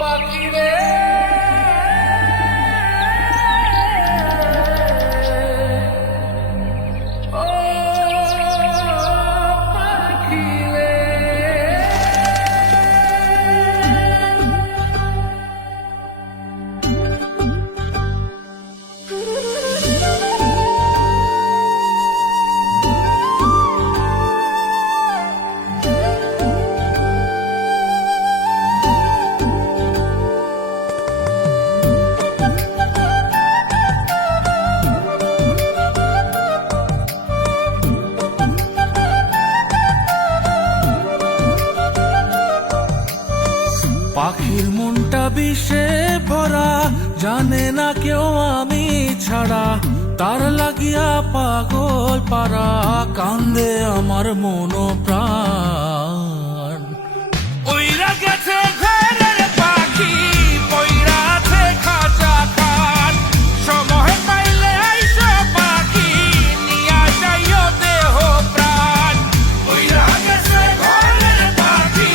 পাখি রে ও পাখি রে পাখির মনটা বিষে ভরা, জানে না কেউ আমি ছাড়া, তার লাগিয়া পাগল পারা, কান্দে আমার মন প্রাণ। উইরা গেছে ঘরের পাখি, পইরা আছে খাঁচা খান, সময় পাইলে আইসো পাখি, নিয়া যাইও দেহ প্রাণ। উইরা গেছে ঘরের পাখি,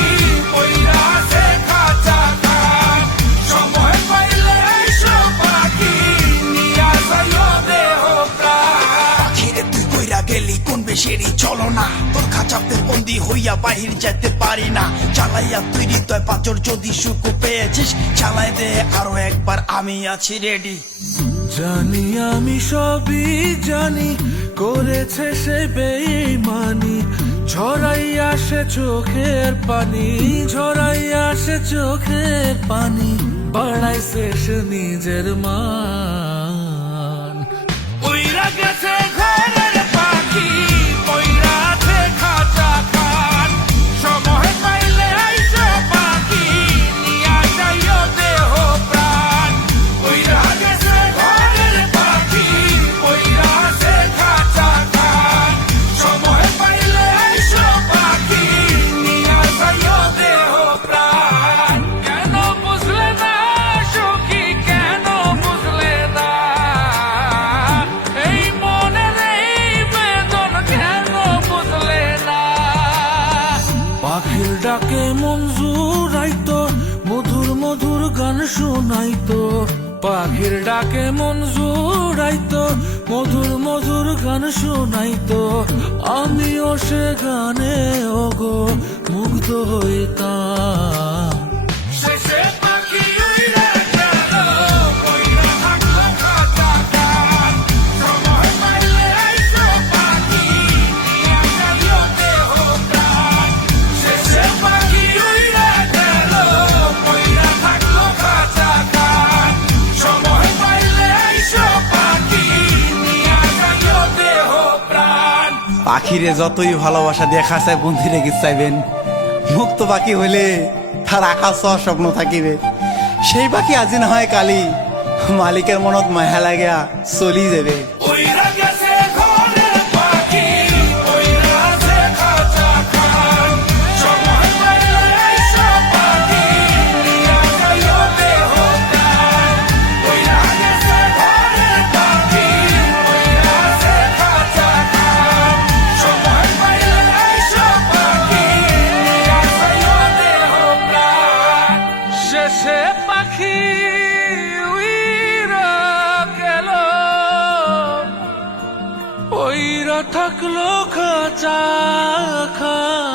পইরা আছে খাঁচা খান, সময় পাইলে আইসো পাখি, নিয়া যাইও দেহ প্রাণ। পাখিরে তুই কইরা গেলি কোন বেশেরই চলো না, তোর খাঁচাতে বন্দি হইয়া বাহির যেতে পারি না। চালাইয়া তুই হৃদয় পাথর, যদি সুখ পেয়েছিস চালাই দে আরো একবার, আমি আছি রেডি। জানি আমি সবই জানি, করেছে সে বেঈমানি, ঝরাই আসে চোখের পানি, ঝরাই আসে চোখের পানি, বাড়াইছে সে নিজের মান। উইরা গেছে ঘরের পাখি, পইরা আছে খাঁচা খান, সময় পাইলে আইসো পাখি, নিয়া যাইও দেহ প্রাণ। উইরা গেছে ঘরের পাখি, পইরা আছে খাঁচা খান, সময় পাইলে আইসো পাখি, নিয়া যাইও দেহ প্রাণ। কেন বুঝলে না সখী, কেন বুঝলে না এই মনের এই বেদন, কেন বুঝলে না? পাখির ডাকে মন জুড়াইতো, মধুর মধুর গান শোনাইতো, পাখির ডাকে মন জুড়াইতো, মধুর মধুর গান শোনাইতো, আমিও সে গানে ওগো মুগ্ধ হইতাম। শেষে পাখি উইরা গেল, পইরা থাকলো খাঁচা খান, সময় পাইলে আইসো পাখি, নিয়া যাইও দেহ প্রাণ। শেষে পাখি উইরা গেল, পইরা থাকলো খাঁচা খান, সময় পাইলে আইসো পাখি, নিয়া যাইও দেহ প্রাণ। পাখিরে যতই ভালোবাসা দিয়ে খাঁচায় বন্দি রেখে চাইবেন, মুক্ত পাখি হইলে তার আকাশ স্বপ্ন থাকিবে। সেই পাখি আজি না হয় কালি, মালিকের মনত মায়া লাগিয়া চলি যাবে। উইরা গেছে ঘরের পাখি, পইরা আছে খাঁচা খান, সময় পাইলে আইসো পাখি, নিয়া যাইও দেহ প্রাণ। উইরা গেছে ঘরের পাখি, পইরা আছে খাঁচা খান, সময় পাইলে আইসো পাখি, নিয়া যাইও দেহ প্রাণ। শেষে পাখি উইরা গেল, পইরা থাকলো খাঁচা খান।